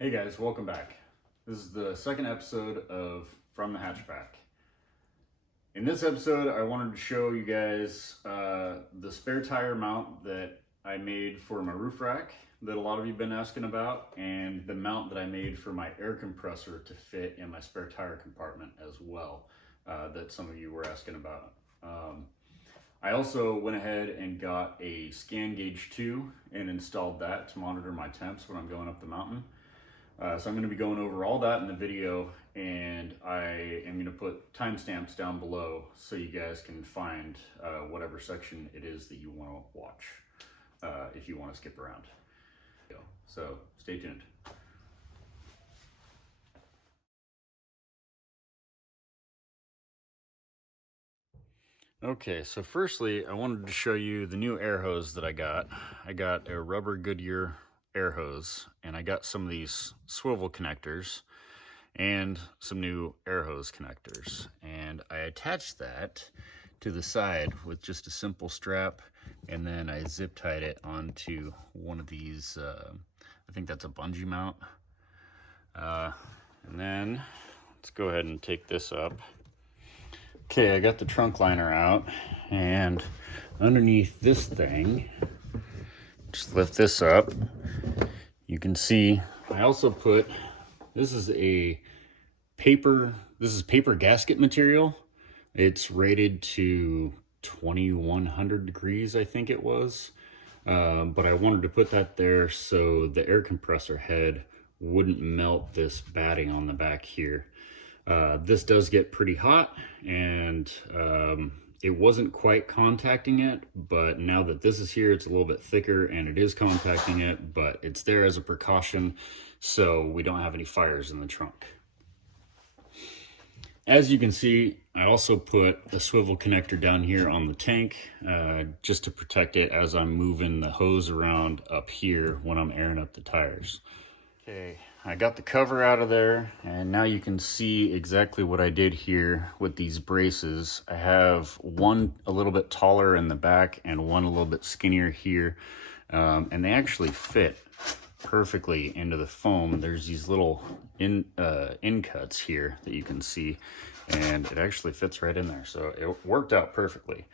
Hey guys, welcome back. This is the second episode of From the Hatchback. In this episode, I wanted to show you guys the spare tire mount that I made for my roof rack that a lot of you have been asking about, and the mount that I made for my air compressor to fit in my spare tire compartment as well, that some of you were asking about. I also went ahead and got a ScanGauge II and installed that to monitor my temps when I'm going up the mountain. So I'm going to be going over all that in the video, and I am going to put timestamps down below so you guys can find whatever section it is that you want to watch if you want to skip around. So stay tuned. Okay, so firstly, I wanted to show you the new air hose that I got. I got a rubber Goodyear air hose, and I got some of these swivel connectors and some new air hose connectors. And I attached that to the side with just a simple strap, and then I zip tied it onto one of these, I think that's a bungee mount. And then let's go ahead and take this up. Okay, I got the trunk liner out, and underneath this thing, just lift this up, you can see I also put, this is paper gasket material. It's rated to 2100 degrees, I think it was, but I wanted to put that there so the air compressor head wouldn't melt this batting on the back here. This does get pretty hot, and it wasn't quite contacting it, but now that this is here, it's a little bit thicker and it is contacting it, but it's there as a precaution so we don't have any fires in the trunk. As you can see, I also put a swivel connector down here on the tank just to protect it as I'm moving the hose around up here when I'm airing up the tires. Okay, I got the cover out of there, and now you can see exactly what I did here with these braces. I have one a little bit taller in the back and one a little bit skinnier here, and they actually fit perfectly into the foam. There's these little in cuts here that you can see, and it actually fits right in there, so it worked out perfectly.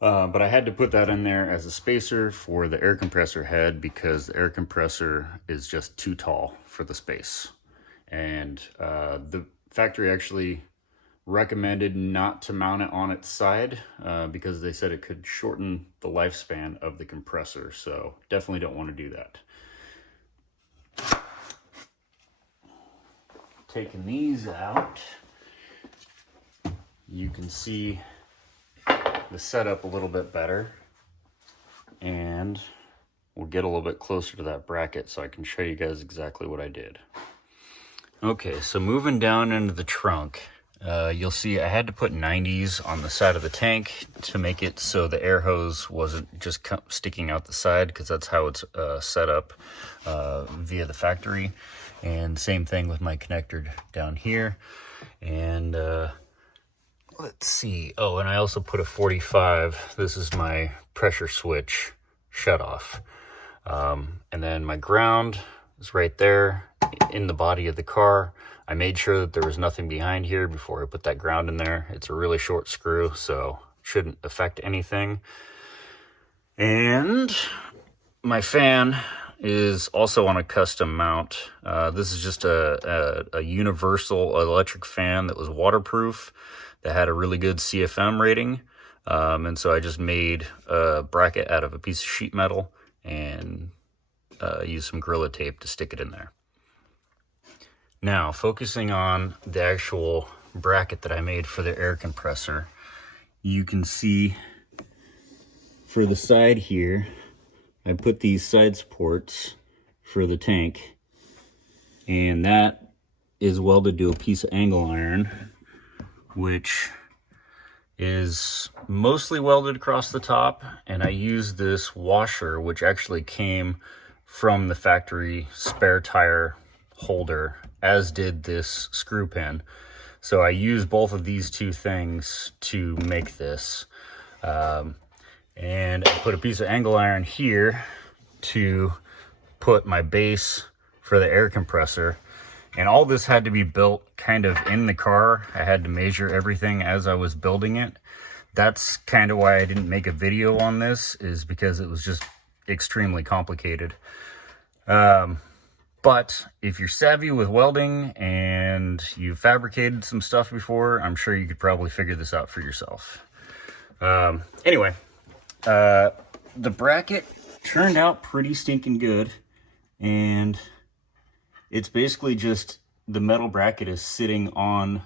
But I had to put that in there as a spacer for the air compressor head because the air compressor is just too tall for the space. And the factory actually recommended not to mount it on its side because they said it could shorten the lifespan of the compressor. So definitely don't want to do that. Taking these out, you can see the setup a little bit better, and we'll get a little bit closer to that bracket so I can show you guys exactly what I did. Okay, so moving down into the trunk, you'll see I had to put 90s on the side of the tank to make it so the air hose wasn't just sticking out the side, because that's how it's set up via the factory. And same thing with my connector down here. And let's see. Oh, and I also put a 45. This is my pressure switch shutoff. And then my ground is right there in the body of the car. I made sure that there was nothing behind here before I put that ground in there. It's a really short screw, so shouldn't affect anything. And my fan is also on a custom mount. This is just a universal electric fan that was waterproof, that had a really good CFM rating. And so I just made a bracket out of a piece of sheet metal and used some Gorilla Tape to stick it in there. Now, focusing on the actual bracket that I made for the air compressor, you can see for the side here, I put these side supports for the tank, and that is welded to a piece of angle iron, which is mostly welded across the top. And I used this washer, which actually came from the factory spare tire holder, as did this screw pin. So I used both of these two things to make this. And I put a piece of angle iron here to put my base for the air compressor. And all this had to be built kind of in the car. I had to measure everything as I was building it. That's kind of why I didn't make a video on this, is because it was just extremely complicated. But if you're savvy with welding and you've fabricated some stuff before, I'm sure you could probably figure this out for yourself. Anyway, the bracket turned out pretty stinking good, and it's basically just the metal bracket is sitting on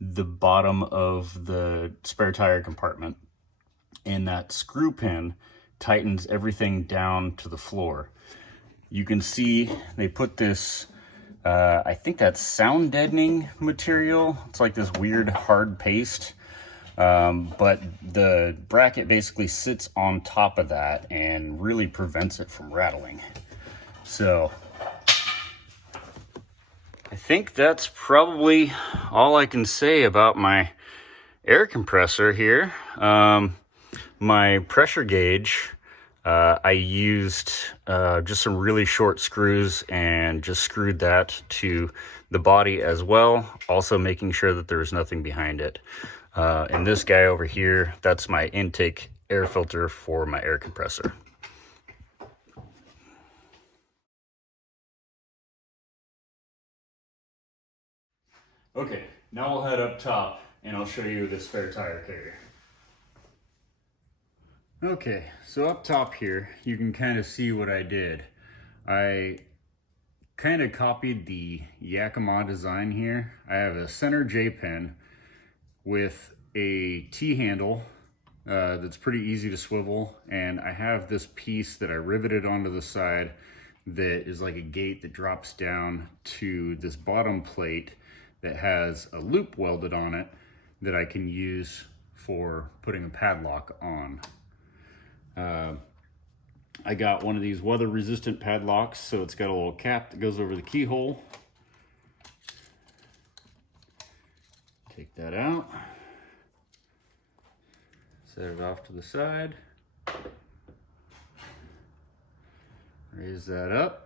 the bottom of the spare tire compartment, and that screw pin tightens everything down to the floor. You can see they put this, I think that's sound deadening material. It's like this weird hard paste, but the bracket basically sits on top of that and really prevents it from rattling. So I think that's probably all I can say about my air compressor here. My pressure gauge, I used just some really short screws and just screwed that to the body as well, also making sure that there's nothing behind it. And this guy over here, that's my intake air filter for my air compressor. Okay, now we'll head up top and I'll show you the spare tire carrier. Okay, so up top here, you can kind of see what I did. I kind of copied the Yakima design here. I have a center J-pin with a T-handle that's pretty easy to swivel, and I have this piece that I riveted onto the side that is like a gate that drops down to this bottom plate that has a loop welded on it that I can use for putting a padlock on. I got one of these weather resistant padlocks, so it's got a little cap that goes over the keyhole. Take that out, set it off to the side, raise that up.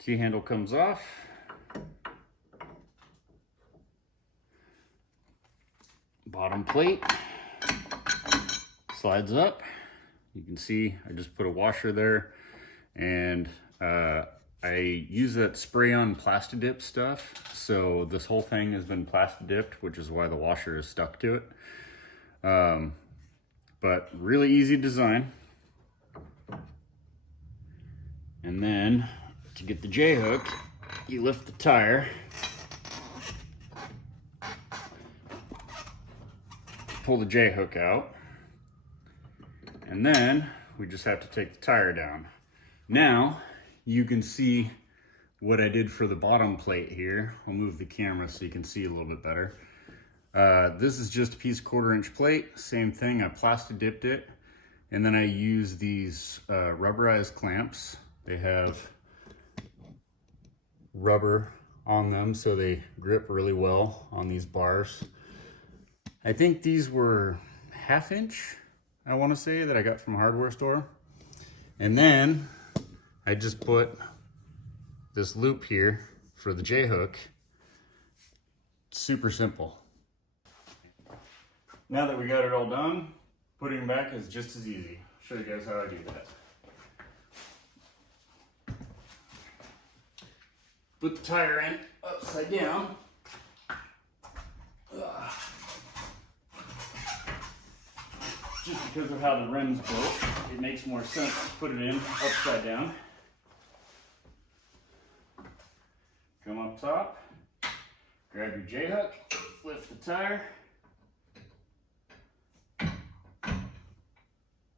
T-handle comes off. Bottom plate slides up. You can see I just put a washer there, and I use that spray-on Plastidip stuff. So this whole thing has been Plastidipped, which is why the washer is stuck to it. But really easy design. And then to get the J-hook, you lift the tire, pull the J-hook out, and then we just have to take the tire down. Now you can see what I did for the bottom plate here. I'll move the camera so you can see a little bit better. This is just a piece of 1/4-inch plate. Same thing, I Plastidipped it, and then I use these rubberized clamps. They have rubber on them so they grip really well on these bars. I think these were 1/2 inch, I want to say, that I got from a hardware store. And then I just put this loop here for the J-hook. Super simple. Now that we got it all done, putting it back is just as easy. I'll show you guys how I do that. Put the tire in upside down. Just because of how the rim's built, it makes more sense to put it in upside down. Come up top, grab your J-hook, lift the tire,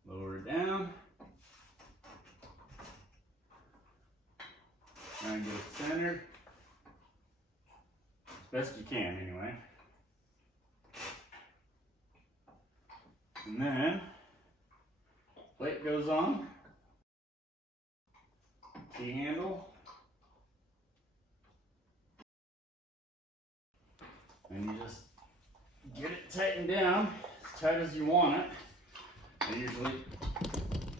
lower it down, try and get it centered, as best you can anyway. And then plate goes on. T-handle. And you just get it tightened down as tight as you want it. I usually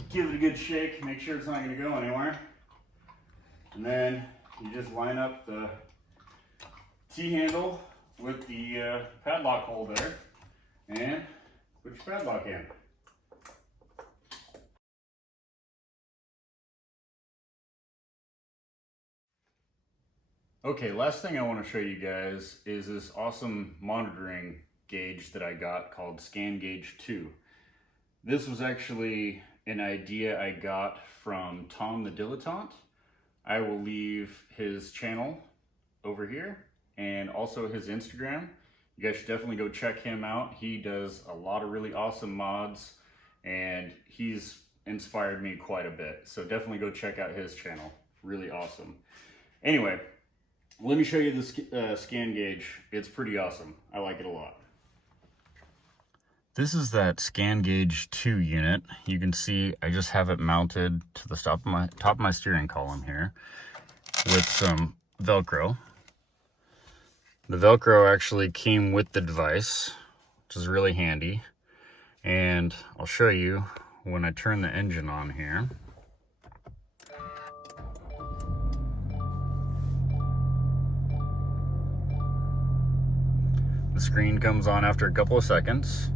give it a good shake, make sure it's not going to go anywhere. And then you just line up the T-handle with the padlock hole there and put your padlock in. Okay, last thing I want to show you guys is this awesome monitoring gauge that I got called ScanGauge II. This was actually an idea I got from Tom the Dilettante. I will leave his channel over here and also his Instagram. You guys should definitely go check him out. He does a lot of really awesome mods and he's inspired me quite a bit. So definitely go check out his channel. Really awesome. Anyway, let me show you the scan gauge. It's pretty awesome. I like it a lot. This is that ScanGauge II unit. You can see I just have it mounted to the top of my steering column here with some Velcro. The Velcro actually came with the device, which is really handy. And I'll show you when I turn the engine on here. The screen comes on after a couple of seconds,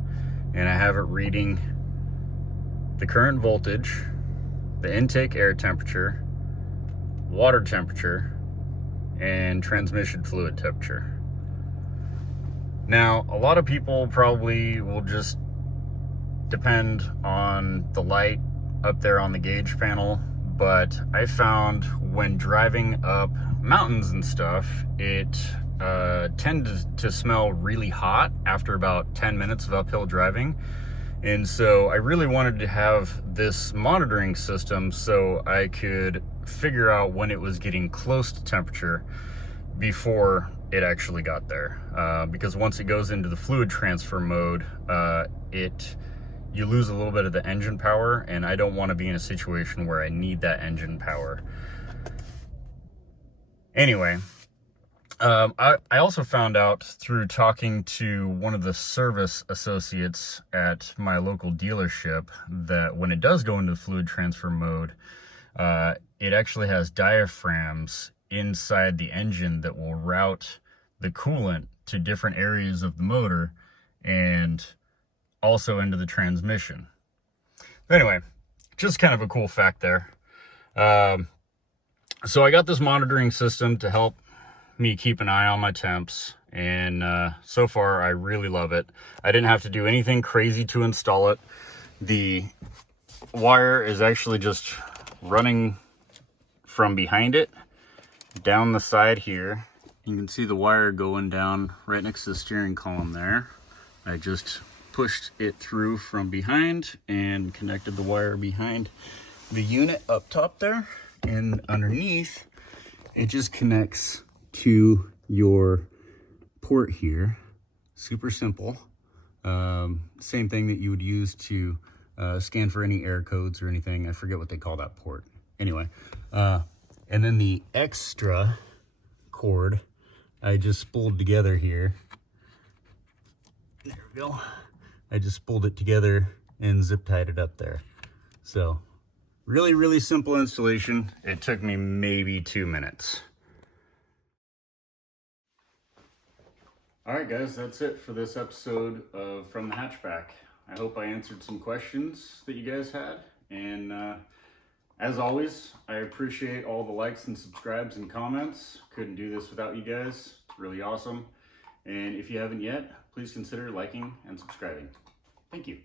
and I have it reading the current voltage, the intake air temperature, water temperature, and transmission fluid temperature. Now, a lot of people probably will just depend on the light up there on the gauge panel, but I found when driving up mountains and stuff, it tended to smell really hot after about 10 minutes of uphill driving. And so I really wanted to have this monitoring system so I could figure out when it was getting close to temperature before it actually got there. Because once it goes into the fluid transfer mode, you lose a little bit of the engine power, and I don't want to be in a situation where I need that engine power. Anyway, I also found out through talking to one of the service associates at my local dealership that when it does go into fluid transfer mode, it actually has diaphragms inside the engine that will route the coolant to different areas of the motor and also into the transmission. But anyway, just kind of a cool fact there. So I got this monitoring system to help me keep an eye on my temps, and so far I really love it. I didn't have to do anything crazy to install it. The wire is actually just running from behind it down the side here. You can see the wire going down right next to the steering column there. I just pushed it through from behind and connected the wire behind the unit up top there, and underneath it just connects to your port here. Super simple. Same thing that you would use to scan for any error codes or anything. I forget what they call that port. Anyway, and then the extra cord I just spooled together here. There we go. I just spooled it together and zip tied it up there. So really, really simple installation. It took me maybe 2 minutes. All right, guys, that's it for this episode of From the Hatchback. I hope I answered some questions that you guys had. And as always, I appreciate all the likes and subscribes and comments. Couldn't do this without you guys. It's really awesome. And if you haven't yet, please consider liking and subscribing. Thank you.